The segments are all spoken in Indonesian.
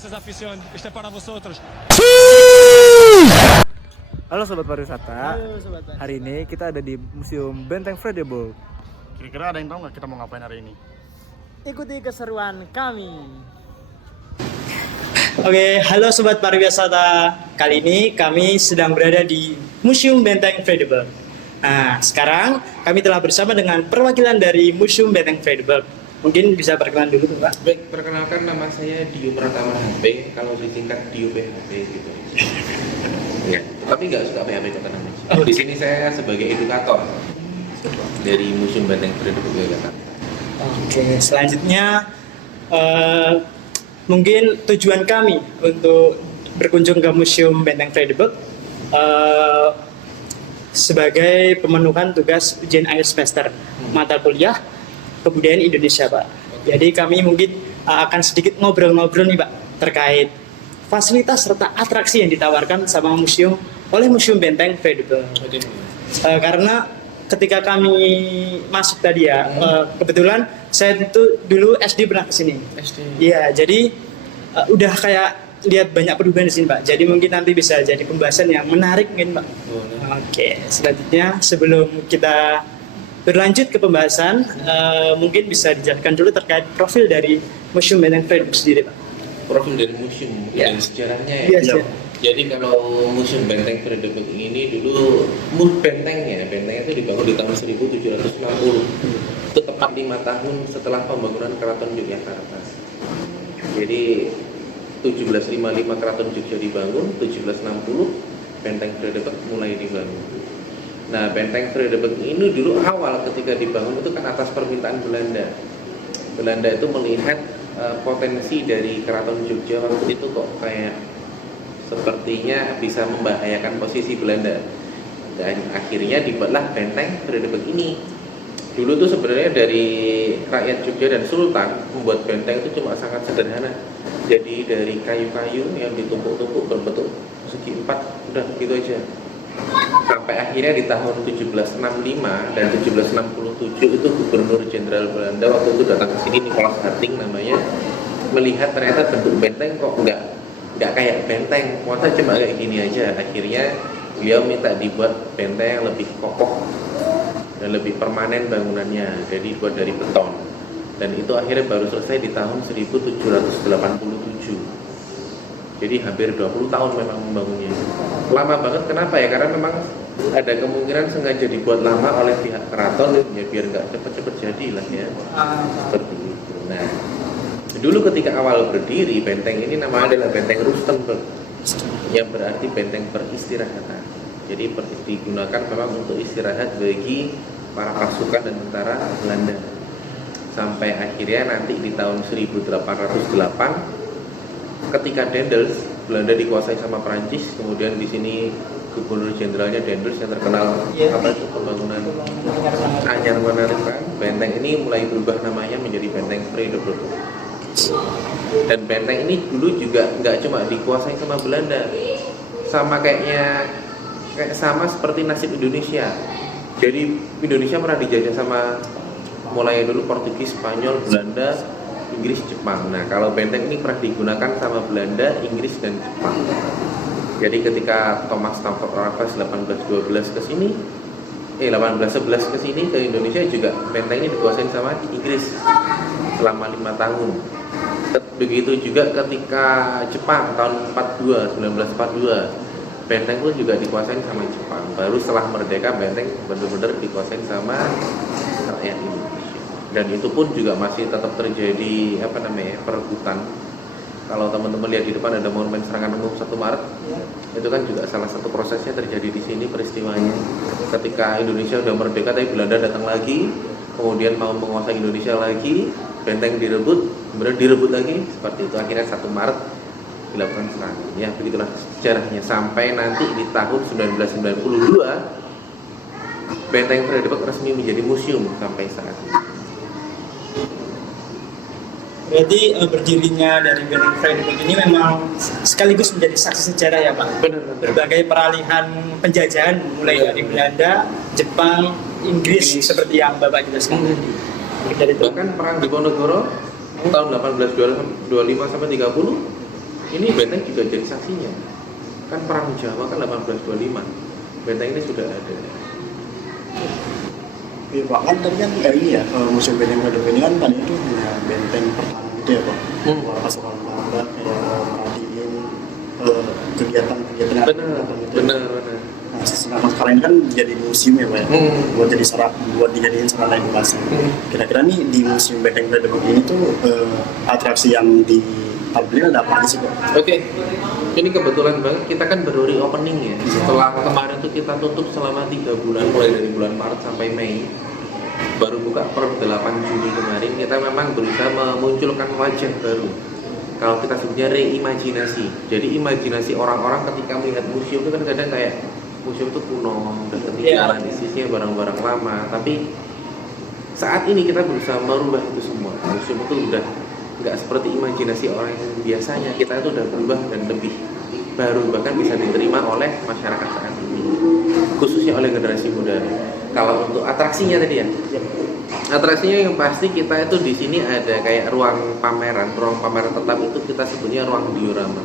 graças à afición. Isto é para vosotros. Halo Sobat Pariwisata. Halo Sobat Pariwisata. Hari ini kita ada di Museum Benteng Fredebok. Kira-kira ada yang tahu nggak kita mau ngapain hari ini? Ikuti keseruan kami. Oke, halo Sobat Pariwisata. Kali ini kami sedang berada di Museum Benteng Fredebok. Nah, sekarang kami telah bersama dengan perwakilan dari Museum Benteng Fredebok. Mungkin bisa perkenalan dulu, Pak. Baik, perkenalkan nama saya Dio Pratama HP, kalau disingkat Dio PHP gitu. Ya, tapi nggak suka PHP kata namanya. Di sini saya sebagai edukator dari Museum Benteng Fredebok Yogyakarta. Oke, selanjutnya mungkin tujuan kami untuk berkunjung ke Museum Benteng Fredebok sebagai pemenuhan tugas ujian akhir semester mata kuliah Kebudayaan Indonesia, Pak. Jadi kami mungkin akan sedikit ngobrol-ngobrol nih, Pak, terkait fasilitas serta atraksi yang ditawarkan sama oleh Museum Benteng Fredebok. Karena ketika kami masuk tadi ya, kebetulan saya itu dulu SD pernah kesini. SD. Iya, jadi udah kayak lihat banyak perubahan di sini, Pak. Jadi mungkin nanti bisa jadi pembahasan yang menarik mungkin, Pak. Oke, selanjutnya sebelum kita berlanjut ke pembahasan, mungkin bisa dijelaskan dulu terkait profil dari Museum Benteng Fredebok sendiri, Pak. Profil dari museum Ya. dan sejarahnya ya. Iya, sih. Jadi kalau Museum Benteng Fredebok ini dulu bentengnya itu dibangun di tahun 1760. Itu tepat 5 tahun setelah pembangunan Keraton Yogyakarta. Jadi 1755 Keraton Jogja dibangun, 1760 Benteng Fredebok mulai dibangun. Nah, Benteng Fredebok ini dulu awal ketika dibangun itu kan atas permintaan Belanda. Belanda itu melihat potensi dari Keraton Jogja waktu itu kok kayak sepertinya bisa membahayakan posisi Belanda. Dan akhirnya dibuatlah Benteng Fredebok ini. Dulu tuh sebenarnya dari rakyat Jogja dan Sultan membuat benteng itu cuma sangat sederhana. Jadi dari kayu-kayu yang ditumpuk-tumpuk berbentuk segi 4, udah gitu aja. Sampai akhirnya di tahun 1765 dan 1767 itu Gubernur Jenderal Belanda waktu itu datang ke sini, Nicholas Harting namanya, melihat ternyata bentuk benteng kok nggak kayak benteng, masa cuma kayak gini aja. Akhirnya beliau minta dibuat benteng yang lebih kokoh dan lebih permanen bangunannya, jadi dibuat dari beton. Dan itu akhirnya baru selesai di tahun 1787. Jadi hampir 20 tahun memang membangunnya. Lama banget, kenapa ya? Karena memang ada kemungkinan sengaja dibuat lama oleh pihak keraton ya, biar nggak cepet-cepet jadi lah ya. Seperti itu. Nah, dulu ketika awal berdiri, benteng ini namanya adalah Benteng Rustenburg, yang berarti benteng peristirahatan. Jadi digunakan memang untuk istirahat bagi para pasukan dan tentara Belanda. Sampai akhirnya nanti di tahun 1808 ketika Daendels, Belanda dikuasai sama Prancis, kemudian di sini Gubernur Jenderalnya Daendels yang terkenal apa itu pembangunan Anyar Manarika, benteng ini mulai berubah namanya menjadi Benteng Fredebok. Dan benteng ini dulu juga nggak cuma dikuasai sama Belanda, sama kayak sama seperti nasib Indonesia. Jadi Indonesia pernah dijajah sama mulai dulu Portugis, Spanyol, Belanda, Inggris, Jepang. Nah, kalau benteng ini pernah digunakan sama Belanda, Inggris, dan Jepang. Jadi ketika Thomas Stamford Raffles 1811 ke sini, 1811 ke sini ke Indonesia juga benteng ini dikuasain sama Inggris selama 5 tahun. Begitu juga ketika Jepang tahun 1942, benteng itu juga dikuasain sama Jepang. Baru setelah merdeka benteng benar-benar dikuasain sama rakyat Indonesia. Dan itu pun juga masih tetap terjadi perebutan. Kalau teman-teman lihat di depan ada monumen serangan umum 1 Maret, itu kan juga salah satu prosesnya terjadi di sini peristiwanya. Ketika Indonesia udah merdeka tapi Belanda datang lagi, kemudian mau menguasai Indonesia lagi, benteng direbut, kemudian direbut lagi, seperti itu. Akhirnya 1 Maret dilakukan serangan. Ya, begitulah sejarahnya sampai nanti di tahun 1992 Benteng Fredebok resmi menjadi museum sampai saat ini. Berarti berdirinya dari Benteng Fredebok ini memang sekaligus menjadi saksi sejarah ya, Pak. Benar. Berbagai peralihan penjajahan mulai dari Belanda, Jepang, Inggris seperti yang Bapak jelaskan tadi. Dari itu. Bahkan perang Diponegoro tahun 1825 sampai 30 Ini benteng juga jadi saksinya. Kan perang Jawa kan 1825. Benteng ini sudah ada. Iya Pak, kan tadi kan ini ya, Museum Benteng Fredeburg ini kan tadi itu punya benteng pertahanan gitu ya Pak. Pasukan Belanda kayak merhatiin kegiatan-kegiatan Benar. Nah, sekarang ini kan jadi museum ya Pak ya, buat dijadiin sarana edukasi. Kira-kira nih di Museum Benteng Fredeburg ini tuh atraksi yang ditampilkan ada apa aja sih Pak? Oke. Ini kebetulan banget kita kan baru reopening ya. Setelah kemarin tuh kita tutup selama 3 bulan, mulai dari bulan Maret sampai Mei. Baru buka per 8 Juni kemarin, kita memang berusaha memunculkan wajah baru. Kalau kita sebutnya reimajinasi. Jadi imajinasi orang-orang ketika melihat museum itu kan kadang kayak museum itu kuno, udah ketinggalan isinya barang-barang lama. Tapi saat ini kita berusaha merubah itu semua. Museum itu udah nggak seperti imajinasi orang yang biasanya. Kita itu udah berubah dan lebih baru, bahkan bisa diterima oleh masyarakat saat ini, khususnya oleh generasi muda. Kalau untuk atraksinya tadi ya, atraksinya yang pasti kita itu di sini ada kayak ruang pameran tetap itu kita sebutnya ruang diorama.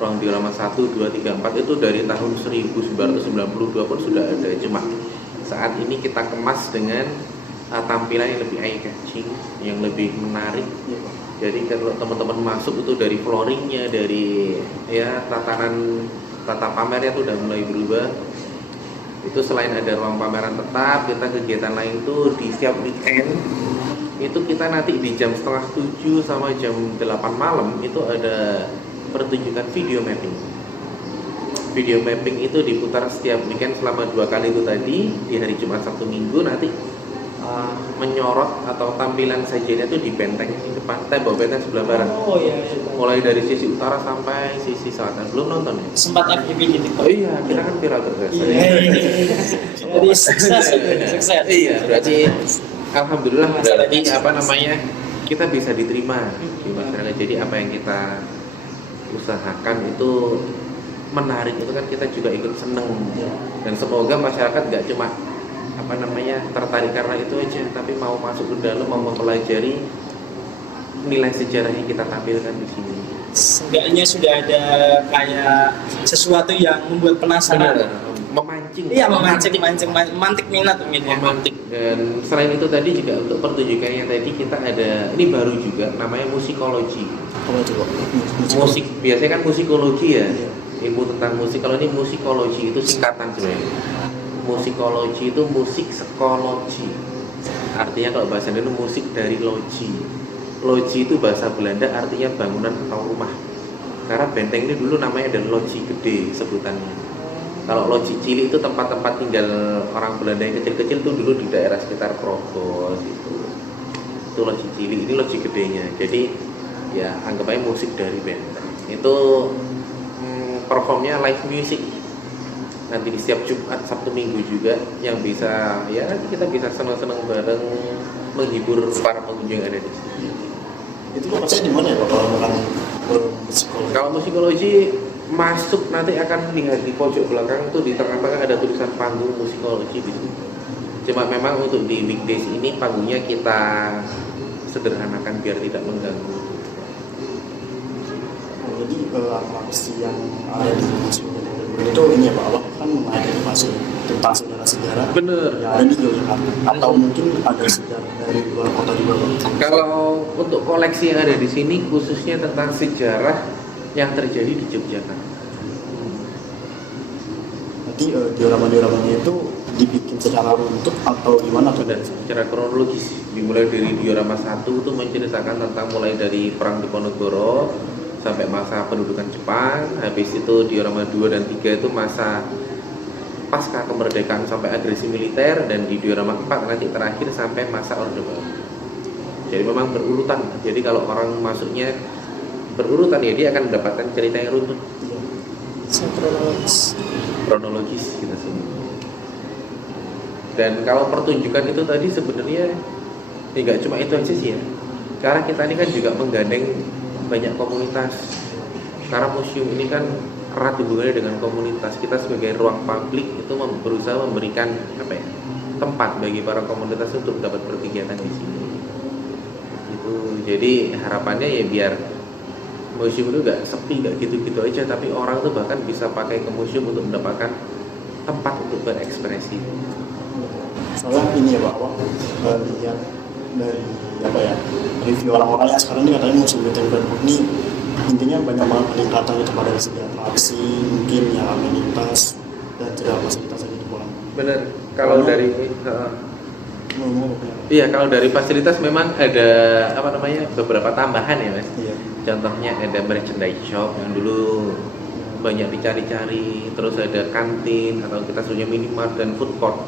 Ruang diorama 1, 2, 3, 4 itu dari tahun 1992 pun sudah ada, cuma saat ini kita kemas dengan tampilan yang lebih eye-catching, yang lebih menarik. Jadi kalau teman-teman masuk itu dari flooringnya, dari ya tata pamernya itu udah mulai berubah. Itu selain ada ruang pameran tetap, kita kegiatan lain tuh di setiap weekend itu kita nanti di jam 6:30 sama jam 8 malam itu ada pertunjukan video mapping. Video mapping itu diputar setiap weekend selama 2 kali itu tadi, di hari Jumat, Sabtu, Minggu. Nanti menyorot atau tampilan sajiannya itu di benteng di depan, tembok benteng sebelah barat. Mulai dari sisi utara sampai sisi selatan. Belum nonton ya? Sempat FYP gitu. Oh iya, kita kan viral terus. Jadi sukses. Iya, berarti alhamdulillah berarti kita bisa diterima di masyarakat. Jadi apa yang kita usahakan itu menarik, itu kan kita juga ikut seneng. Dan semoga masyarakat nggak cuma tertarik karena itu aja, tapi mau masuk ke dalam, mau mempelajari nilai sejarah yang kita tampilkan di sini. Seenggaknya sudah ada kayak sesuatu yang membuat penasaran. Memancing. Iya, memantik minat mungkin ya. Memantik. Dan selain itu tadi juga untuk pertunjukan yang tadi kita ada, ini baru juga namanya musikologi. Musik biasanya kan musikologi ya, ilmu tentang musik. Kalau ini musikologi itu singkatan sebenarnya. Musikologi itu musik sekologi. Artinya kalau bahasa Indonesia musik dari logi. Logi itu bahasa Belanda artinya bangunan atau rumah. Karena benteng ini dulu namanya ada logi gede sebutannya. Kalau logi cilik itu tempat-tempat tinggal orang Belanda yang kecil-kecil itu dulu di daerah sekitar Progo gitu. Itu logi cilik, ini logi gedenya. Jadi ya anggap aja musik dari benteng. Itu performnya live music. Nanti di setiap Jumat, Sabtu, Minggu juga yang bisa ya kita bisa senang-senang bareng menghibur para pengunjung yang ada di sini. Itu lokasinya di mana ya Pak kalau bukan musikologi? Kalau musikologi masuk nanti akan lihat di pojok belakang itu di tengah-tengah ada tulisan panggung musikologi di sini. Cuma memang untuk di weekdays ini panggungnya kita sederhanakan biar tidak mengganggu. Jadi atraksi yang ada di museum itu ini ya Pak, kan mengidentifikasi tentang sejarah Bener. yang ada di Yogyakarta, atau mungkin ada sejarah dari luar kota juga Pak. Kalau untuk koleksi yang ada di sini khususnya tentang sejarah yang terjadi di Yogyakarta. Nanti diorama-dioramanya itu dibikin secara runtut atau gimana tuh? Dan secara kronologis dimulai dari diorama 1 itu menceritakan tentang mulai dari perang Diponegoro sampai masa pendudukan Jepang. Habis itu diorama 2 dan 3 itu masa pasca kemerdekaan sampai agresi militer, dan di diorama 4 nanti terakhir sampai masa Orde Baru. Jadi memang berurutan. Jadi kalau orang masuknya berurutan ya dia akan mendapatkan cerita yang runtut. Kronologis kita sebut. Dan kalau pertunjukan itu tadi sebenarnya tidak cuma itu aja sih ya. Karena kita ini kan juga menggandeng banyak komunitas. Karena museum ini kan erat hubungannya dengan komunitas. Kita sebagai ruang publik itu berusaha memberikan tempat bagi para komunitas untuk dapat berkegiatan di sini. Itu jadi harapannya ya biar museum itu nggak sepi, nggak gitu-gitu aja, tapi orang tuh bahkan bisa pakai ke museum untuk mendapatkan tempat untuk berekspresi. Soalnya ini ya Pak, lihat dari apa ya, review orang-orang yang sekarang ini katanya musim Benteng Fredebook ini intinya banyak banget peningkatan itu pada segi atraksi, mungkin ya amenitas dan juga fasilitas yang dikurang. Bener, kalau dari iya, kalau dari fasilitas memang ada apa namanya beberapa tambahan ya Mas. Iya. Contohnya ada merchandise shop yang dulu banyak dicari-cari, terus ada kantin atau kita sebutnya minimart dan food court.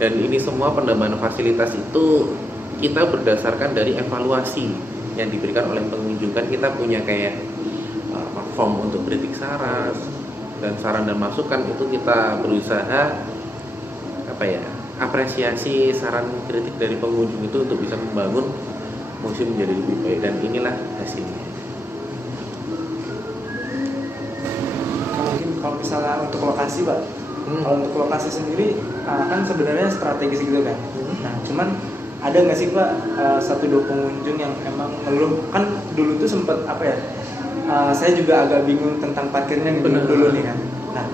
Dan ini semua penambahan fasilitas itu kita berdasarkan dari evaluasi yang diberikan oleh pengunjung. Kan kita punya kayak platform untuk kritik saran dan masukan, itu kita berusaha apa ya, apresiasi saran kritik dari pengunjung itu untuk bisa membangun museum menjadi lebih baik, dan inilah hasilnya. Mungkin kalau misalnya untuk lokasi Pak, kalau untuk lokasi sendiri kan sebenarnya strategis gitu kan. Nah cuman ada nggak sih Pak satu dua pengunjung yang emang ngeluh, kan dulu tuh sempet apa ya, saya juga agak bingung tentang parkirnya nih dulu nih kan. Nah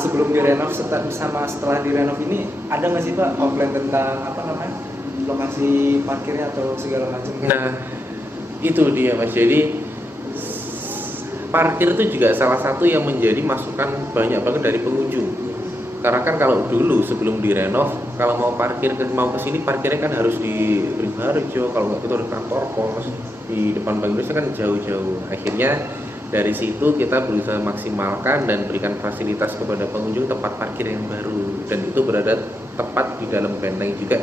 sebelum direnov sama setelah direnov ini ada nggak sih Pak komplain tentang apa namanya lokasi parkirnya atau segala macam? Nah itu dia Mas, jadi parkir itu juga salah satu yang menjadi masukan banyak banget dari pengunjung. Karena kan kalau dulu sebelum direnov, kalau mau mau kesini parkirnya kan harus di Beringharjo, kalau nggak itu di kantor pos, di depan Bank Indonesia kan jauh-jauh. Akhirnya dari situ kita berusaha maksimalkan dan berikan fasilitas kepada pengunjung tempat parkir yang baru, dan itu berada tepat di dalam benteng juga,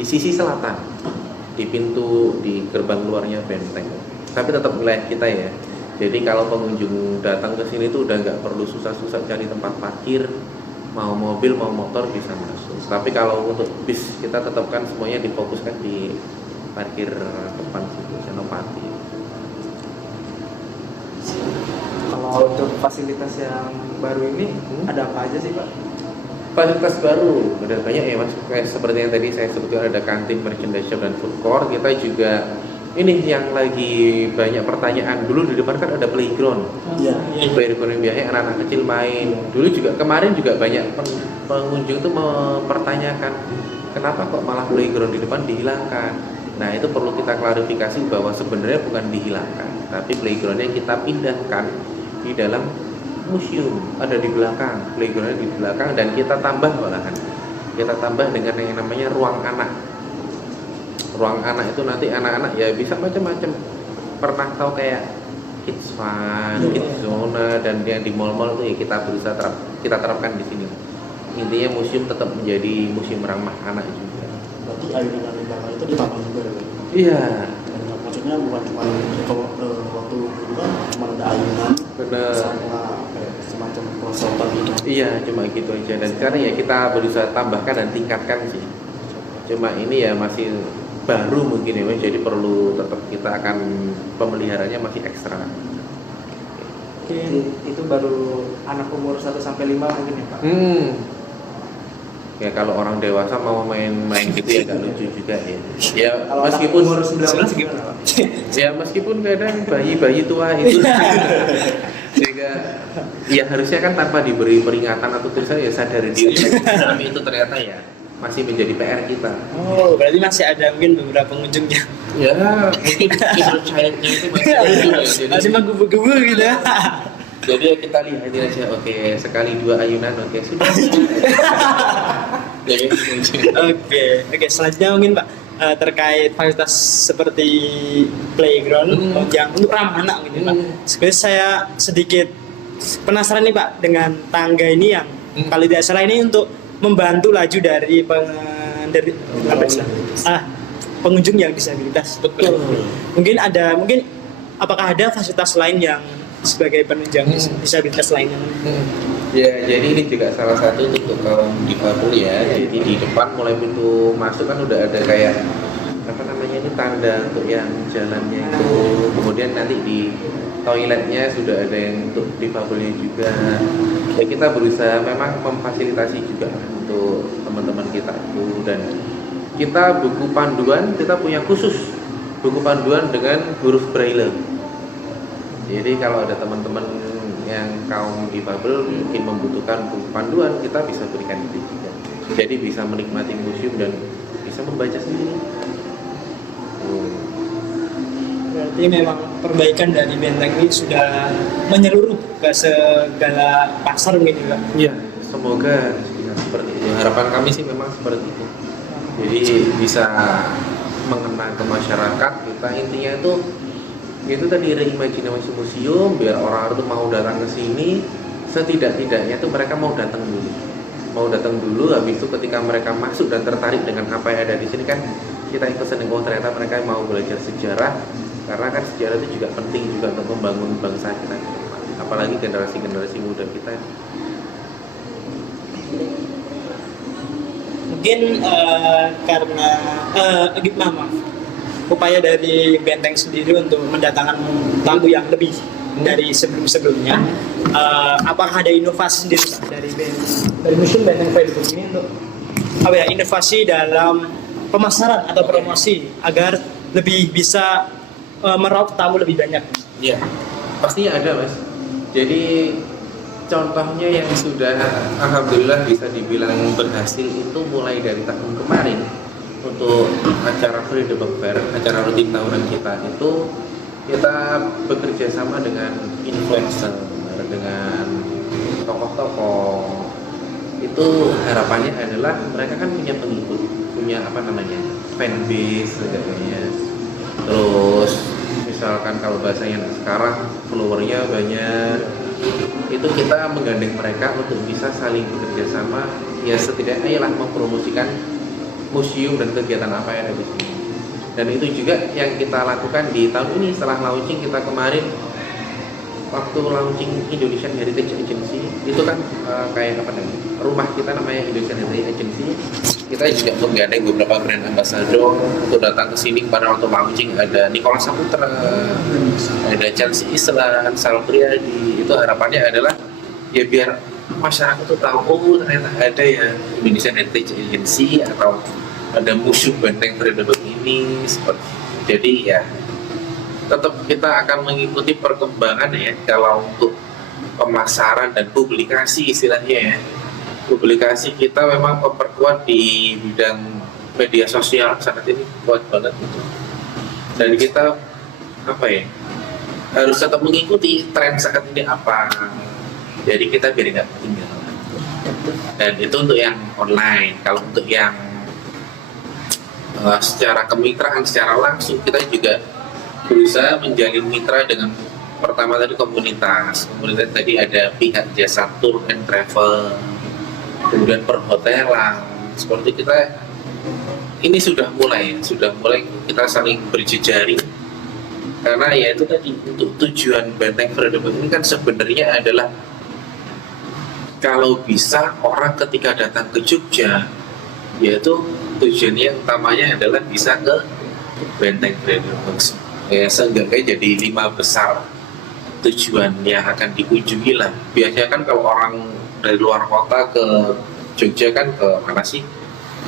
di sisi selatan, di pintu di gerbang luarnya benteng. Tapi tetap wilayah kita ya. Jadi kalau pengunjung datang ke sini tuh udah nggak perlu susah-susah cari tempat parkir, mau mobil mau motor bisa masuk. Tapi kalau untuk bis kita tetapkan semuanya difokuskan di parkir depan situ, Senopati. Kalau untuk fasilitas yang baru ini ada apa aja sih Pak? Fasilitas baru ada banyak ya Mas, kayak seperti yang tadi saya sebutkan, ada kantin, merchandise shop, dan food court. Kita juga ini yang lagi banyak pertanyaan, dulu di depan kan ada playground. Iya. Playground biasanya anak-anak kecil main. Dulu juga kemarin juga banyak pengunjung tuh mempertanyakan kenapa kok malah playground di depan dihilangkan. Nah itu perlu kita klarifikasi bahwa sebenarnya bukan dihilangkan, tapi playgroundnya kita pindahkan di dalam museum, ada di belakang, playgroundnya di belakang, dan kita tambah malahan. Kita tambah dengan yang namanya ruang anak. Ruang anak itu nanti anak-anak ya bisa macam-macam. Pernah tahu kayak kids fun, kids zona, dan yang di mall-mall itu ya kita berusaha kita terapkan di sini. Intinya museum tetap menjadi museum ramah anak juga. Berarti ayunan di belakang itu ditambah juga ya? Iya. Maksudnya bukan cuma kalau waktu dulu kan cuma ada ayunan sama semacam prosotan gitu. Iya, cuma gitu aja. Dan sekarang ya kita berusaha tambahkan dan tingkatkan sih. Cuma ini ya masih baru mungkin ya, jadi perlu tetap kita akan pemeliharaannya masih ekstra. Mungkin itu baru anak umur 1-5 mungkin ya Pak? Ya kalau orang dewasa mau main gitu ya agak lucu juga ya. Ya Kalau meskipun umur 19 gimana Pak? Ya meskipun kadang bayi tua itu sehingga ya harusnya kan tanpa diberi peringatan atau tulisan ya sadar diri, tapi itu ternyata ya masih menjadi PR kita. Oh, berarti masih ada mungkin beberapa pengunjungnya. Ya, mungkin inner child-nya itu masih muncul ya. Jadi, masih menggebu-gebu gitu ya. Jadi ya kita lihatin aja, oke, sekali 2 ayunan, oke, sudah. Ya, Oke, selanjutnya mungkin Pak terkait fasilitas seperti playground yang untuk ramah anak gitu Pak. Sebenarnya saya sedikit penasaran nih Pak dengan tangga ini yang kalau tidak salah ini untuk membantu laju dari pengunjung yang disabilitas. Betul. Mungkin apakah ada fasilitas lain yang sebagai penunjang disabilitas lainnya? Ya, jadi ini juga salah satu untuk kaum difabel ya. Jadi di depan mulai pintu masuk kan udah ada kayak apa namanya ini tanda untuk yang jalannya itu. Kemudian nanti di toiletnya sudah ada yang untuk difabelnya juga. Ya kita berusaha memang memfasilitasi juga untuk teman-teman kita itu, dan kita buku panduan kita punya khusus buku panduan dengan huruf braille. Jadi kalau ada teman-teman yang kaum difabel mungkin membutuhkan buku panduan, kita bisa berikan itu juga. Jadi bisa menikmati museum dan bisa membaca sendiri. Berarti memang perbaikan dari benteng ini sudah menyeluruh ke segala pasar gitu Pak. Iya, semoga ya, seperti itu. Harapan kami sih memang seperti itu. Jadi bisa mengena ke masyarakat kita, intinya itu tadi reimajinasi museum biar orang itu mau datang ke sini, setidak-tidaknya tuh mereka mau datang dulu, habis itu ketika mereka masuk dan tertarik dengan apa yang ada di sini kan kita ikut seneng, oh ternyata mereka mau belajar sejarah, karena kan sejarah itu juga penting juga untuk membangun bangsa kita, apalagi generasi muda kita. Mungkin karena maaf, upaya dari Benteng sendiri untuk mendatangkan tamu yang lebih dari sebelum-sebelumnya, apakah ada inovasi sendiri Pak, dari Museum Benteng Frederick ini untuk inovasi dalam pemasaran atau promosi agar lebih bisa meraup tamu lebih banyak? Iya, pastinya ada Mas. Jadi contohnya yang sudah alhamdulillah bisa dibilang berhasil itu mulai dari tahun kemarin untuk acara Free the Book Fair, acara rutin tahunan kita itu kita bekerja sama dengan influencer, dengan tokoh-tokoh. Itu harapannya adalah mereka kan punya pengikut, punya fanbase sebagainya. Terus misalkan kalau bahasanya sekarang followernya banyak, itu kita menggandeng mereka untuk bisa saling bekerja sama, ya setidaknya ialah mempromosikan museum dan kegiatan apa yang ada di sini. Dan itu juga yang kita lakukan di tahun ini setelah launching kita kemarin, waktu launching Indonesian Heritage Agency itu kan rumah kita namanya Indonesian Heritage Agency. Kita juga menggandeng beberapa brand ambassador untuk datang ke sini. Pada waktu launching ada Nicholas Saputra, ada Chelsea Islan, Sal Priadi. Itu harapannya adalah ya biar masyarakat tuh tahu, oh ternyata ada ya Indonesian Heritage Agency atau ada museum Benteng Frederick ini seperti. Jadi ya tetap kita akan mengikuti perkembangan ya. Kalau untuk pemasaran dan publikasi istilahnya ya, publikasi kita memang memperkuat di bidang media sosial saat ini kuat banget gitu. Dan kita harus tetap mengikuti tren saat ini apa. Jadi kita biar nggak ketinggalan. Dan itu untuk yang online. Kalau untuk yang secara kemitraan, secara langsung kita juga berusaha menjalin mitra dengan pertama tadi komunitas tadi ada pihak jasa tour and travel, kemudian perhotelan. Seperti kita ini sudah mulai kita saling berjejaring, karena ya itu tadi untuk tujuan Benteng Frederick ini kan sebenarnya adalah kalau bisa orang ketika datang ke Jogja, yaitu tujuannya utamanya adalah bisa ke Benteng Frederick. Ya seenggaknya jadi 5 besar tujuan yang akan dikunjungi lah. Biasanya kan kalau orang dari luar kota ke Jogja kan ke mana sih?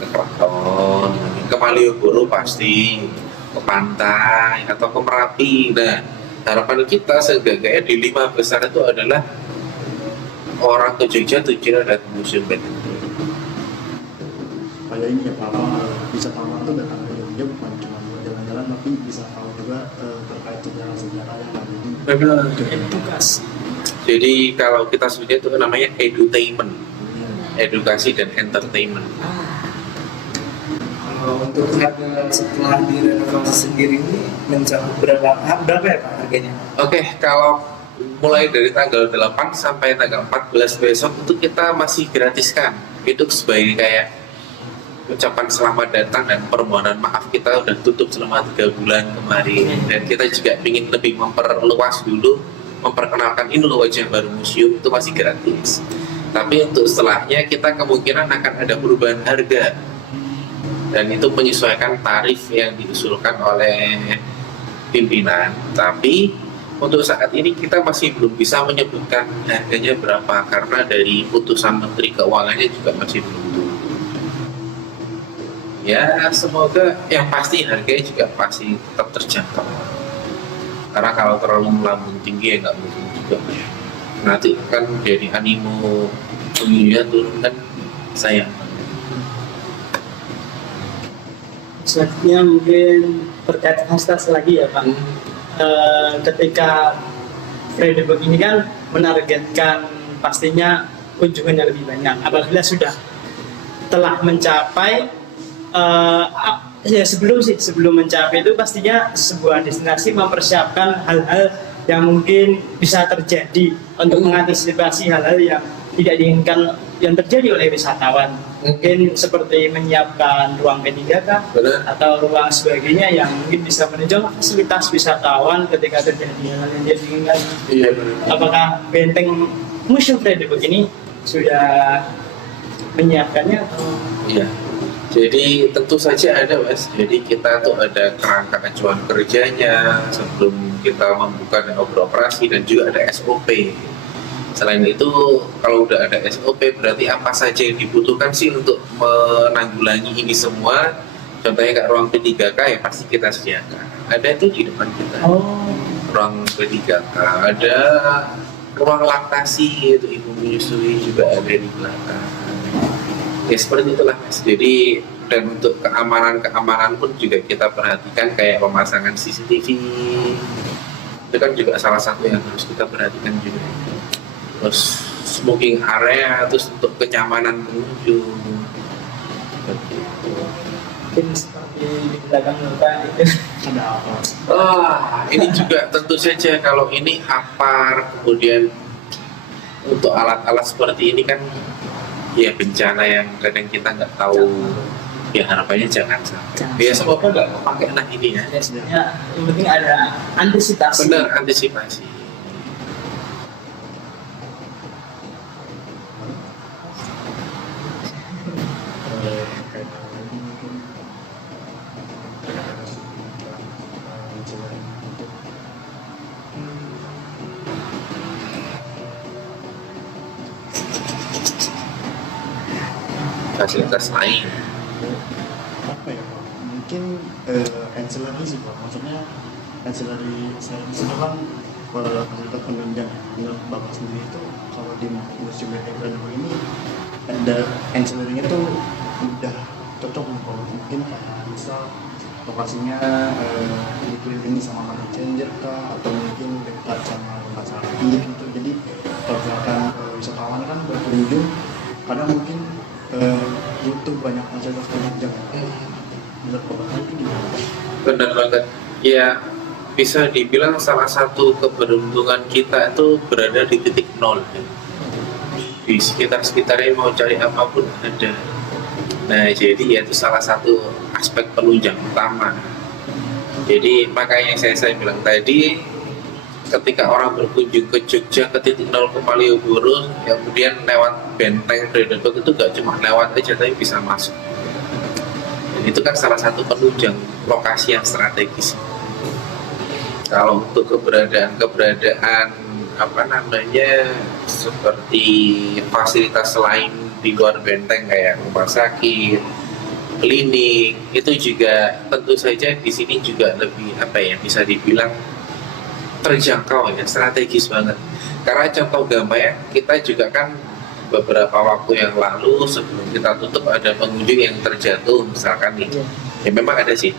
Ke Keraton, ke Malioboro pasti, ke pantai atau ke Merapi. Nah, harapan kita seenggaknya di 5 besar itu adalah orang ke Jogja tujuan ada Museum Benteng. Kayak ini ya Pak, wisatawan tuh datang ke Jogja bukan cuma jalan-jalan, tapi bisa tahu juga terkait sejarah-sejarah yang ada di Edukasi. Jadi kalau kita sebutnya itu namanya edutainment, edukasi dan entertainment. Untuk harga setelah direnovasi sendiri ini mencakup berapa ya Pak harganya? Oke, kalau mulai dari tanggal 8 sampai tanggal 14 besok itu kita masih gratiskan. Itu sebagai kayak ucapan selamat datang dan permohonan maaf, kita udah tutup selama 3 bulan kemarin, dan kita juga ingin lebih memperluas dulu, memperkenalkan ini loh wajah baru museum, itu masih gratis. Tapi untuk setelahnya kita kemungkinan akan ada perubahan harga, dan itu menyesuaikan tarif yang diusulkan oleh pimpinan. Tapi untuk saat ini kita masih belum bisa menyebutkan harganya berapa, karena dari putusan Menteri Keuangannya juga masih belum turun. Ya semoga yang pasti harganya juga pasti tetap terjangkau. Karena kalau terlalu melambung tinggi ya nggak mungkin juga. Nanti kan jadi animo pengunjungnya turun kan sayang. Selanjutnya mungkin terkait fasilitas lagi ya Pak. Ketika Fredebook ini kan menargetkan pastinya kunjungan yang lebih banyak. Apabila sudah telah mencapai ya sebelum mencapai itu pastinya sebuah destinasi mempersiapkan hal-hal yang mungkin bisa terjadi untuk mengantisipasi hal-hal yang tidak diinginkan yang terjadi oleh wisatawan. Mungkin seperti menyiapkan ruang P3K atau ruang sebagainya yang mungkin bisa menunjang fasilitas wisatawan ketika terjadi hal yang tidak diinginkan. Iya benar. Apakah benteng Museum Fredebook ini sudah menyiapkannya atau? Iya. Jadi tentu saja ada Mas. Jadi kita tuh ada kerangka acuan kerjanya sebelum kita membuka dan beroperasi, dan juga ada SOP. Selain itu, kalau udah ada SOP berarti apa saja yang dibutuhkan sih untuk menanggulangi ini semua. Contohnya kayak ruang P3K ya pasti kita sediakan. Ada itu di depan kita. Ruang P3K, ada ruang laktasi yaitu ibu menyusui juga ada di belakang. Ya seperti itulah Mas. Jadi dan untuk keamanan pun juga kita perhatikan kayak pemasangan CCTV. Itu kan juga salah satu yang harus kita perhatikan juga. Terus smoking area, terus untuk kenyamanan pengunjung. Mungkin seperti di belakang Bapak itu ada apa? Ini juga tentu saja kalau ini apar, kemudian untuk alat-alat seperti ini kan ya bencana yang kadang kita nggak tahu. Ya harapannya jangan sampai. Ya semoga nggak pakai ini ya. Ya, yang penting ada antisipasi. Benar, antisipasi. Fasilitas lain. Apa ya Pak? Mungkin ancillary sih Pak. Maksudnya ancillary saya di sini kan fasilitas penunjang. Menurut Bapak sendiri itu kalau di Museum Benteng Fredebook ini ada ancillary-nya tuh udah cocok Pak. Mungkin kayak misal lokasinya dikelilingi sama money changer kah, atau mungkin dekat sama rumah sakit gitu. Jadi kalau misalkan wisatawan kan berkunjung karena mungkin butuh banyak fasilitas penunjang. Menurut Bapak itu gimana? Benar banget. Ya bisa dibilang salah satu keberuntungan kita itu berada di titik nol. Di sekitarnya mau cari apapun ada. Nah jadi ya itu salah satu aspek penunjang utama. Jadi makanya saya bilang tadi, ketika orang berkunjung ke Jogja ke titik nol ke Malioboro, kemudian lewat Benteng Fredebook itu gak cuma lewat aja tapi bisa masuk. Dan itu kan salah satu penunjang lokasi yang strategis. Kalau untuk keberadaan apa namanya seperti fasilitas lain di luar benteng kayak rumah sakit, klinik, itu juga tentu saja di sini juga lebih apa ya bisa dibilang terjangkau ya, strategis banget. Karena contoh gampangnya kita juga kan beberapa waktu yang lalu sebelum kita tutup ada pengunjung yang terjatuh misalkan nih. Ya memang ada sih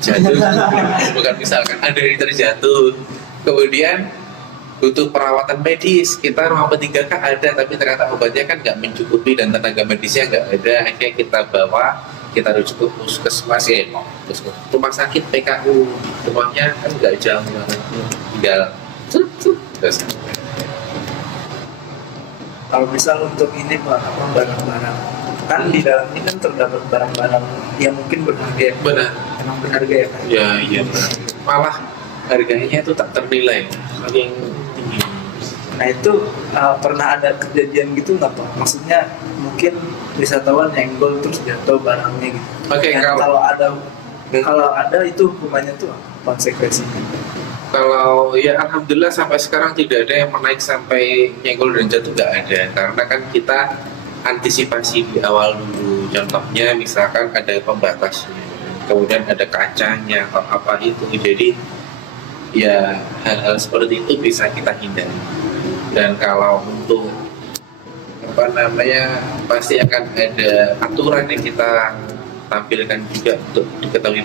jatuh, bukan misalkan ada yang terjatuh. Kemudian butuh perawatan medis, kita ruang P3K ada tapi ternyata obatnya kan nggak mencukupi dan tenaga medisnya nggak ada. Akhirnya kita bawa, kita rujuk ke puskesmas ya, rumah sakit PKU, rumahnya kan nggak jauh banget, tinggal terus. Kalau misal untuk ini Pak, apa barang-barang kan di dalam ini kan terdapat barang-barang yang mungkin berharga ya. Benar. Emang berharga ya Pak? Ya iya benar. Malah harganya itu tak ternilai, saking tinggi. Nah itu pernah ada kejadian gitu nggak Pak? Maksudnya mungkin wisatawan nyenggol terus jatuh barangnya gitu. Oke, Nah, kalau ada itu hukumannya tuh apa konsekuensinya? Kalau ya alhamdulillah sampai sekarang tidak ada yang menaik sampai nyenggol dan jatuh, nggak ada. Karena kan kita antisipasi di awal dulu. Contohnya misalkan ada pembatasnya, kemudian ada kacanya atau apa itu. Jadi ya hal-hal seperti itu bisa kita hindari. Dan kalau untuk apa namanya, pasti akan ada aturan yang kita tampilkan juga untuk diketahui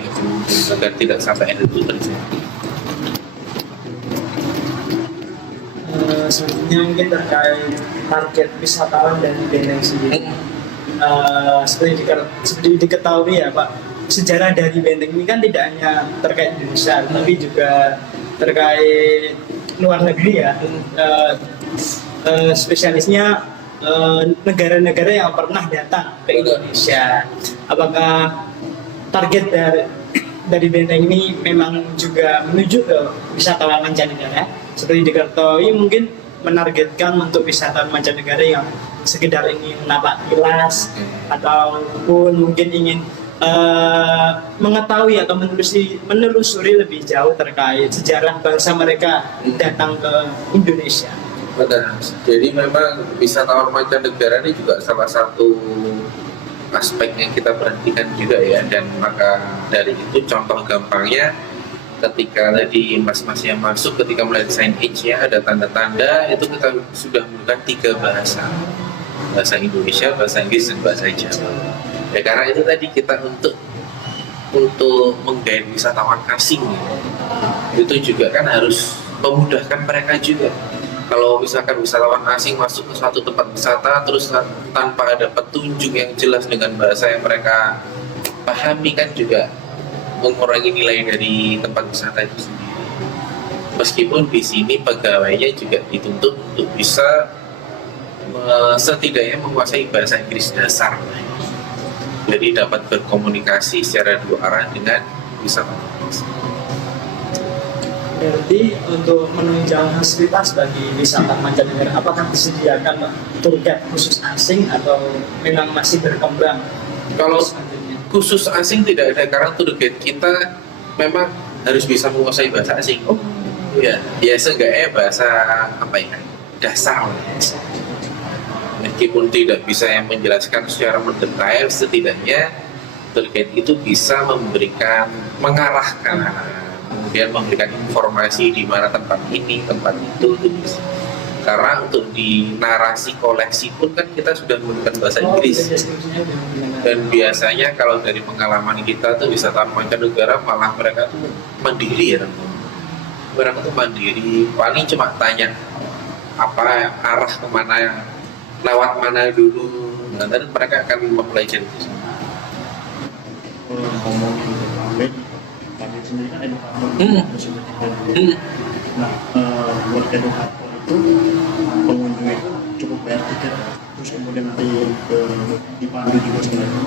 agar tidak sampai ada itu terjadi. Selanjutnya mungkin terkait target wisatawan dan Benteng sendiri. Seperti diketahui ya Pak, sejarah dari Benteng ini kan tidak hanya terkait Indonesia, tapi juga terkait luar negeri ya. Spesialisnya negara-negara yang pernah datang ke Indonesia. Apakah target dari Benteng ini memang juga menuju ke wisatawan mancanegara? Seperti diketahui mungkin menargetkan untuk wisatawan mancanegara yang sekedar ingin menapak kilas ataupun mungkin ingin mengetahui atau menelusuri lebih jauh terkait sejarah bangsa mereka datang ke Indonesia. Benar. Jadi memang wisatawan mancanegara ini juga salah satu aspek yang kita perhatikan juga ya, dan maka dari itu contoh gampangnya ketika tadi mas-mas yang masuk ketika melihat signage-nya ada tanda-tanda itu kita sudah menggunakan 3 bahasa Indonesia, bahasa Inggris, dan bahasa Jawa. Ya karena itu tadi kita untuk menggait wisatawan asing itu juga kan harus memudahkan mereka juga. Kalau misalkan wisatawan asing masuk ke suatu tempat wisata terus tanpa ada petunjuk yang jelas dengan bahasa yang mereka pahami kan juga mengurangi nilai dari tempat wisata itu sendiri. Meskipun di sini pegawainya juga dituntut untuk bisa setidaknya menguasai bahasa Inggris dasar. Jadi dapat berkomunikasi secara 2 arah dengan wisatawan. Berarti untuk menunjang fasilitas bagi wisatawan mancanegara, apakah disediakan tour guide khusus asing atau memang masih berkembang? Kalau khusus asing tidak ada, karena tour guide kita memang harus bisa menguasai bahasa asing. Ya seenggaknya bahasa apa ya, dasar. Meskipun tidak bisa yang menjelaskan secara mendetail, setidaknya tour guide itu bisa mengarahkan, kemudian memberikan informasi di mana tempat ini, tempat itu bisa. Karena untuk di narasi koleksi pun kan kita sudah menggunakan bahasa Inggris. Dan biasanya kalau dari pengalaman kita tuh wisatawan mancanegara malah mereka tuh mandiri ya. Mereka tuh mandiri, paling cuma tanya apa arah kemana, lewat mana dulu, dan mereka akan mempelajari itu. Ngomongin target sendiri kan edukator. Nah, buat edukator itu pengunjung itu cukup bayar tiket, terus kemudian nanti dipandu juga sebenarnya.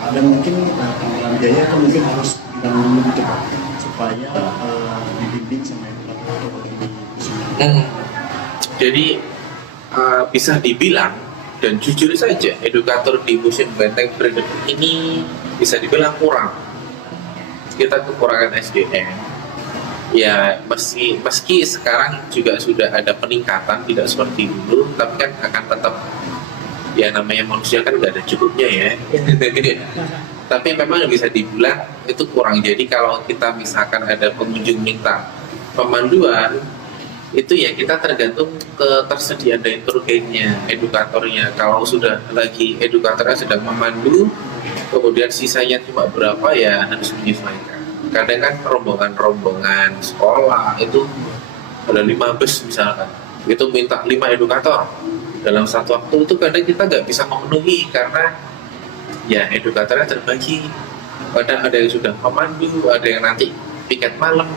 Ada mungkin tambahan biaya atau mungkin harus ditanggung gitu Pak, supaya dibimbing sama edukator atau di museum. Jadi bisa dibilang dan jujur saja edukator di Museum Benteng Fredeburg ini bisa dibilang kurang. Kita kekurangan SDM. Ya meski sekarang juga sudah ada peningkatan, tidak seperti dulu, tapi kan akan tetap ya namanya manusia kan nggak ada cukupnya ya. Tapi memang bisa dibilang itu kurang. Jadi kalau kita misalkan ada pengunjung minta pemanduan, itu ya kita tergantung ketersediaan dari tour guide-nya, edukatornya. Kalau sudah lagi edukatornya sedang memandu, kemudian sisanya cuma berapa ya harus menyesuaikan. Kadang kan rombongan sekolah itu ada 5 bus misalkan, itu minta 5 edukator dalam satu waktu, itu kadang kita nggak bisa memenuhi karena ya edukatornya terbagi. Kadang ada yang sudah pemandu, ada yang nanti piket malam.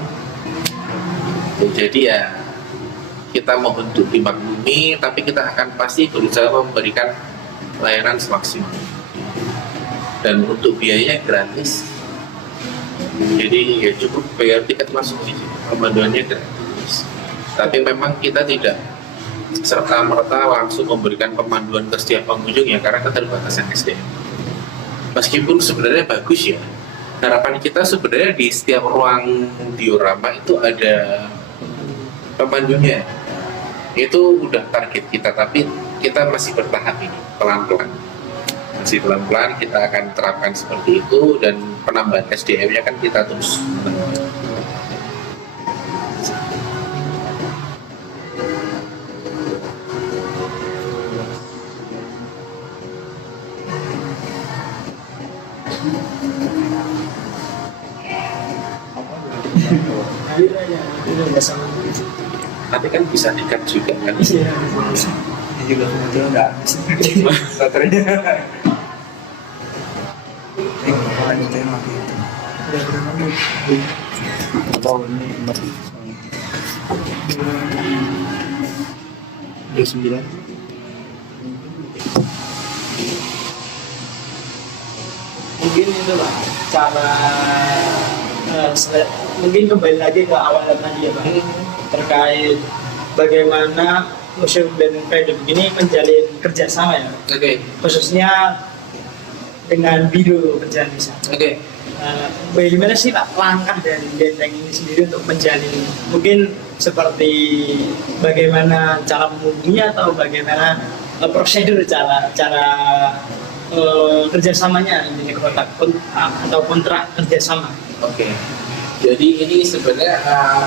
Jadi ya kita mohon untuk dimaklumi, tapi kita akan pasti berusaha memberikan layanan semaksimal. Dan untuk biayanya gratis. Jadi ya cukup bayar tiket masuk sih, pemanduannya gratis. Tapi memang kita tidak serta-merta langsung memberikan pemanduan ke setiap pengunjung ya, karena keterbatasan SDM. Meskipun sebenarnya bagus ya, harapan kita sebenarnya di setiap ruang diorama itu ada pemandunya. Itu udah target kita, tapi kita masih bertahap ini, pelan-pelan. Masih pelan-pelan kita akan terapkan seperti itu, dan penambahan SDM-nya kan kita terus. Nanti kan bisa dikat juga kan. Ini juga kemudian nggak habis baterainya. Lanjutin lagi itu. Atau ini 29. Mungkin itu Pak cara mungkin kembali lagi ke awal tadi ya Pak, terkait bagaimana Museum Benteng Frederick ini menjalin kerjasama ya, Oke. khususnya dengan Biro Kerjaan Desa. Oke. Bagaimana sih Pak langkah dari Benteng ini sendiri untuk menjalin, mungkin seperti bagaimana cara menghubunginya atau bagaimana prosedur cara kerjasamanya ini kontrak atau kontrak kerjasama. Oke. Jadi ini sebenarnya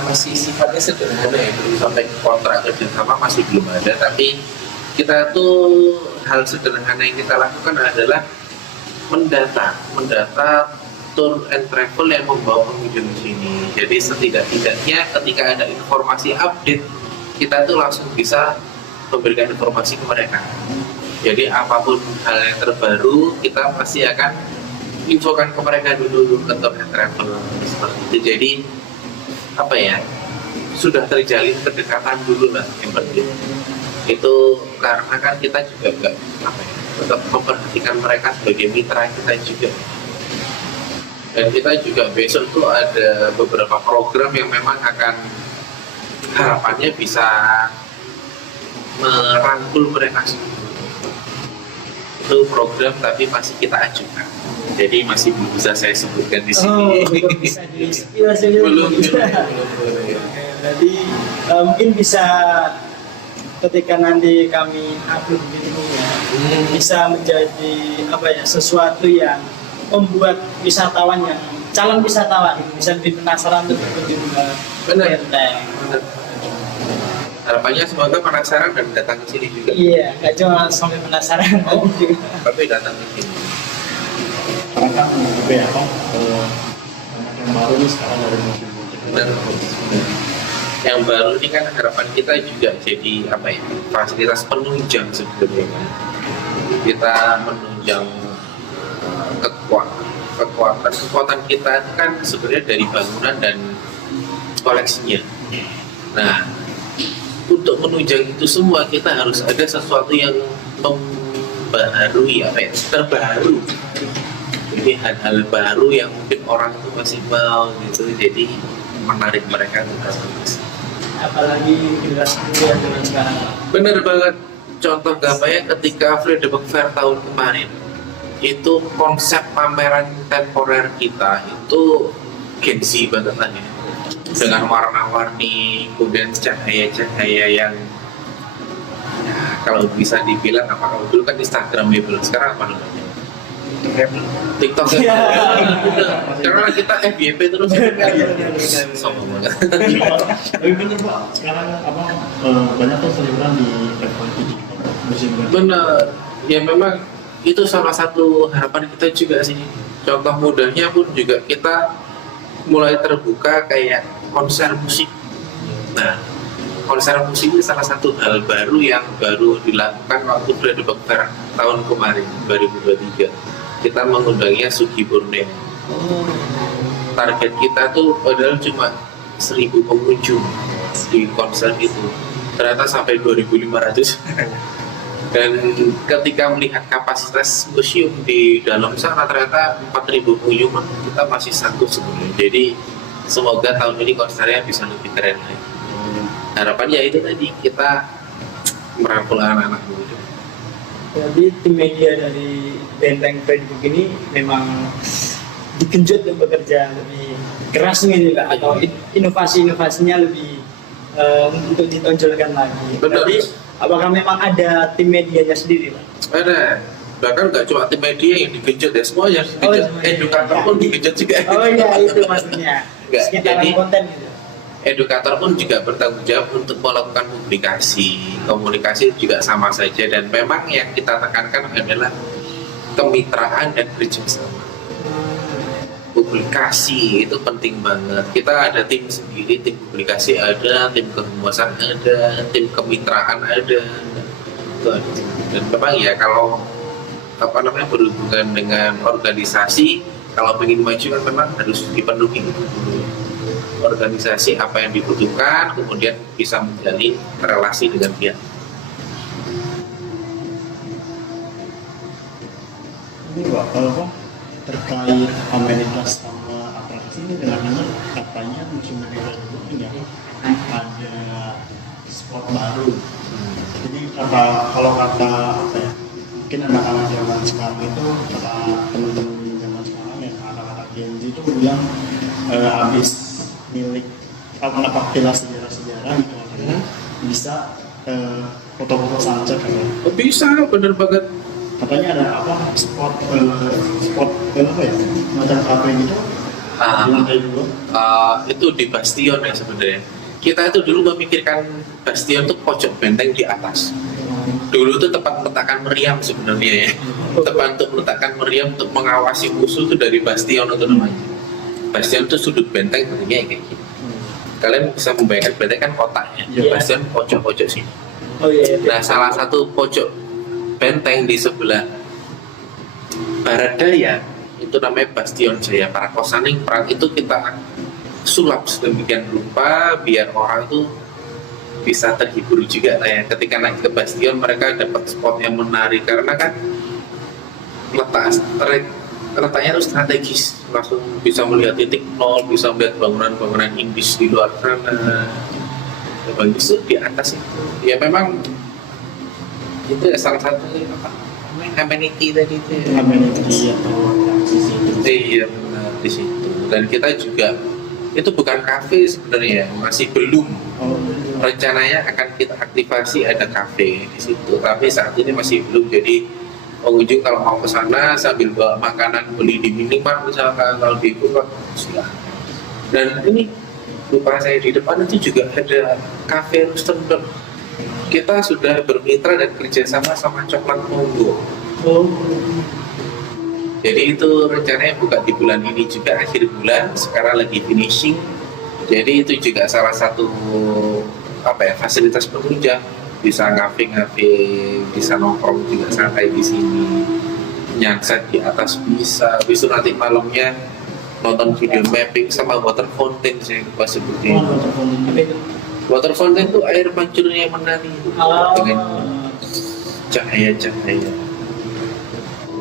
masih sifatnya sederhana ya, belum sampai kontrak kerjasama masih belum ada. Tapi kita tuh hal sederhana yang kita lakukan adalah mendata tour and travel yang membawa pengunjung di sini. Jadi setidak-tidaknya ketika ada informasi update, kita tuh langsung bisa memberikan informasi ke mereka. Jadi apapun hal yang terbaru, kita pasti akan infokan ke mereka dulu ke tour and travel seperti itu. Jadi apa ya, sudah terjalin kedekatan dulu lah yang penting. Itu karena kan kita juga nggak apa ya, tetap memperhatikan mereka sebagai mitra kita juga. Dan kita juga besok tuh ada beberapa program yang memang akan harapannya bisa merangkul mereka semua. Itu program tapi masih kita ajukan. Jadi masih belum bisa saya sebutkan di sini. Belum bisa diinspirasi belum. Jadi mungkin bisa ketika nanti kami upload videonya bisa menjadi apa ya, sesuatu yang membuat wisatawan yang calon wisatawan bisa lebih penasaran untuk berkunjung ke Benar. Benteng. Harapannya semoga penasaran dan datang ke sini juga. Iya, nggak cuma sampai penasaran juga. Tapi datang ke sini. Karena kan apa yang baru nih sekarang dari musim Benar. Yang baru ini kan harapan kita juga jadi apa ya, fasilitas penunjang sebenarnya. Kita menunjang kekuatan kita itu kan sebenarnya dari bangunan dan koleksinya. Nah, untuk menunjang itu semua kita harus ada sesuatu yang membaharui apa ya, terbaru. Jadi hal-hal baru yang mungkin orang itu masih mau gitu, jadi menarik mereka untuk datang ke sini. Apalagi generasi muda zaman sekarang. Bener banget. Contoh gampangnya ketika Frederick Fair tahun kemarin, itu konsep pameran temporer kita itu Gen Z banget lah ya, dengan warna-warni, kemudian cahaya-cahaya yang ya, kalau bisa dibilang apa, kalau dulu kan Instagramable, sekarang apa namanya? TikTok ya. Karena kita FYP terus. Sombong banget. Tapi bener Pak, sekarang apa banyak tuh selebgram di platform musim Bener. Ya memang itu salah satu harapan kita juga sih. Contoh mudahnya pun juga kita mulai terbuka kayak konser musik. Nah, konser musik ini salah satu hal baru yang baru dilakukan waktu Frederick Fair tahun kemarin 2023. Kita mengundangnya Sugi Borneo. Target kita tuh padahal cuma 1.000 pengunjung di konser itu, ternyata sampai 2.500. Dan ketika melihat kapasitas museum di dalam sana ternyata 4.000 pengunjung kita masih sanggup sebenarnya. Jadi semoga tahun ini konsernya bisa lebih keren lagi. Harapannya itu tadi, kita merangkul anak-anak muda. Jadi tim media dari Benteng Frederick ini memang digenjot dan bekerja lebih keras nih Pak, atau inovasi-inovasinya lebih untuk ditonjolkan lagi. Benar. Tapi apakah memang ada tim medianya sendiri Pak? Ada, bahkan nggak cuma tim media yang digenjot ya, semuanya digenjot. Edukator pun digenjot juga. Oh iya, itu maksudnya. Nggak, Sekitaran jadi- konten gitu. Edukator pun juga bertanggung jawab untuk melakukan publikasi, komunikasi juga sama saja, dan memang yang kita tekankan adalah kemitraan dan kerjasama. publikasi itu penting banget. Kita ada tim sendiri, tim publikasi ada, tim kehumasan ada, tim kemitraan ada. Itu ada. Dan memang ya kalau berhubungan dengan organisasi, kalau ingin maju kan memang harus dipenuhi organisasi apa yang dibutuhkan, kemudian bisa menjalin relasi dengan pihak. Ini Pak, kalau terkait amenitas sama atraksi ini dengan katanya musim Bandeng ini ada spot baru. Jadi kalau kata apa ya, mungkin anak-anak zaman sekarang itu, kata teman-teman zaman sekarang ya, anak-anak Gen Z itu bilang habis milik apabila sejarah-sejarah gitu bisa foto-foto sunset kan. Bisa, bener banget. Katanya ada apa spot apa ya, macam kafe gitu di lantai 2. Itu di Bastion ya sebenarnya. Kita itu dulu memikirkan Bastion itu pojok benteng di atas. Dulu itu tempat meletakkan meriam sebenarnya ya. Tempat untuk meletakkan meriam untuk mengawasi musuh itu dari Bastion itu namanya. Bastion itu sudut benteng bentuknya kayak gini. Kalian bisa membayangkan benteng kan kotak ya. Bastion pojok-pojok sini. Oh iya. Nah, salah satu pojok benteng di sebelah barat daya itu namanya Bastion Jaya Parakosaning. Perang itu kita sulap sedemikian rupa biar orang itu bisa terhibur juga lah ya. Ketika naik ke Bastion mereka dapat spot yang menarik karena kan letaknya itu strategis, langsung bisa melihat titik nol, bisa melihat bangunan-bangunan Inggris di luar sana. Bagus tuh di atas itu. Ya memang itu ya salah satu amenity tadi itu. Amenity atau sisi itu. Iya benar di situ. Dan kita juga itu bukan kafe sebenarnya, masih belum. Rencananya akan kita aktivasi ada kafe di situ, tapi saat ini masih belum. Jadi pengunjung kalau mau ke sana sambil bawa makanan, beli di minimarket misalkan, kalau di food court silahkan. Dan ini lupa saya di depan itu juga ada kafe Rustenburg. Kita sudah bermitra dan kerjasama sama Coklat Monggo. Jadi itu rencananya buka di bulan ini juga, akhir bulan, sekarang lagi finishing. Jadi itu juga salah satu fasilitas penunjang, bisa ngafe-ngafe, bisa nongkrong juga santai di sini, nyanset di atas bisa. Besok nanti malamnya nonton video mapping sama water fountain saya lupa sebutnya. Water fountain itu air mancurnya yang menari dengan cahaya-cahaya.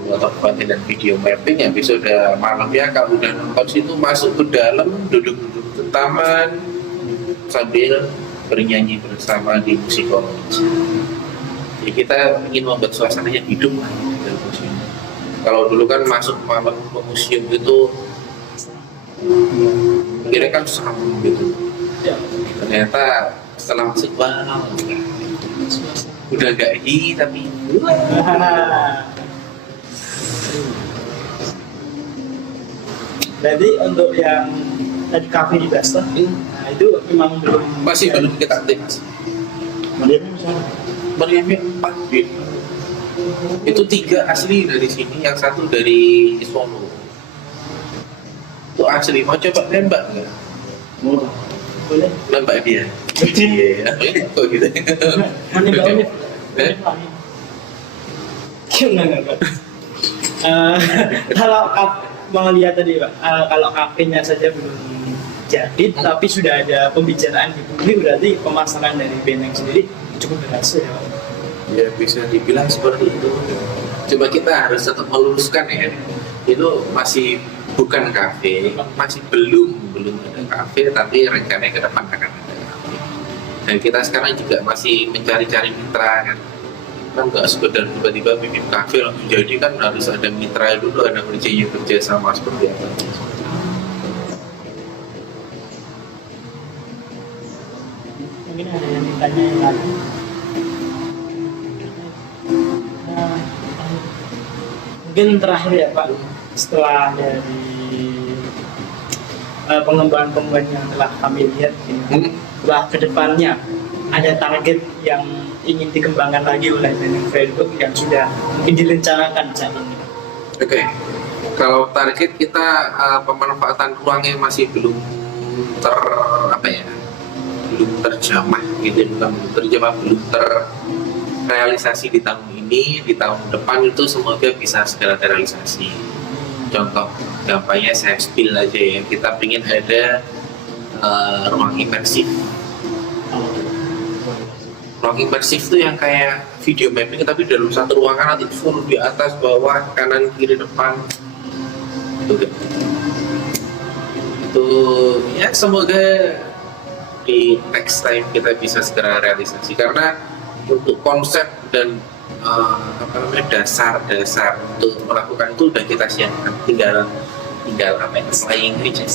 Water fountain dan video mapping ya besok udah malamnya kalau udah nonton situ masuk ke dalam, duduk-duduk ke taman sambil bernyanyi bersama di musikologi. Jadi kita ingin membuat suasananya hidup lah di dalam museum. Kalau dulu kan masuk malam ke museum itu kira kan serem gitu. Ternyata setelah masuk wow, udah gak tapi Berarti untuk yang tadi kafe di Baston, nah itu memang belum masih belum kita aktifasi. Meriamnya 4 bit. Itu 3 asli dari sini, yang 1 dari Solo. Itu asli, mau coba nembak nggak? boleh. Nembak dia. Iya, kok gitu. Menembak enggak. Kalau mau lihat tadi Pak, kalau kafenya saja belum jadi, tapi sudah ada pembicaraan gitu. Ini berarti pemasaran dari Benteng sendiri cukup berhasil ya Pak? Ya bisa dibilang seperti itu. Coba kita harus tetap meluruskan ya. Itu masih bukan kafe, masih belum ada kafe, tapi rencananya ke depan akan ada kafe. Dan kita sekarang juga masih mencari-cari mitra kan. Kan nggak sekedar tiba-tiba bikin kafe langsung jadi, kan harus ada mitra dulu, ada kerja sama seperti apa. Mungkin ada yang ditanya yang lagi. Mungkin terakhir ya Pak, setelah dari pengembangan yang telah kami lihat, wah kedepannya ada target yang ingin dikembangkan lagi oleh Benteng Facebook yang sudah mungkin direncanakan saat ini. Oke. Kalau target kita pemanfaatan ruangnya masih belum belum terjamah gitu, belum terrealisasi di tahun ini. Di tahun depan itu semoga bisa segera terrealisasi. Contoh gampangnya saya spill aja ya, kita ingin ada ruang imersif. Ruang imersif itu yang kayak video mapping tapi dalam satu ruangan, nanti full di atas, bawah, kanan, kiri, depan. Itu ya semoga di next time kita bisa segera realisasi, karena untuk konsep dan dasar untuk melakukan itu udah kita siapkan, tinggal flying aja,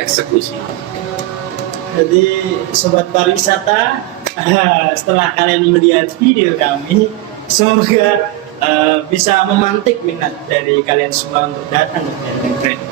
eksekusi. Jadi sobat pariwisata, setelah kalian melihat video kami, semoga bisa memantik minat dari kalian semua untuk datang ke Benteng Friend.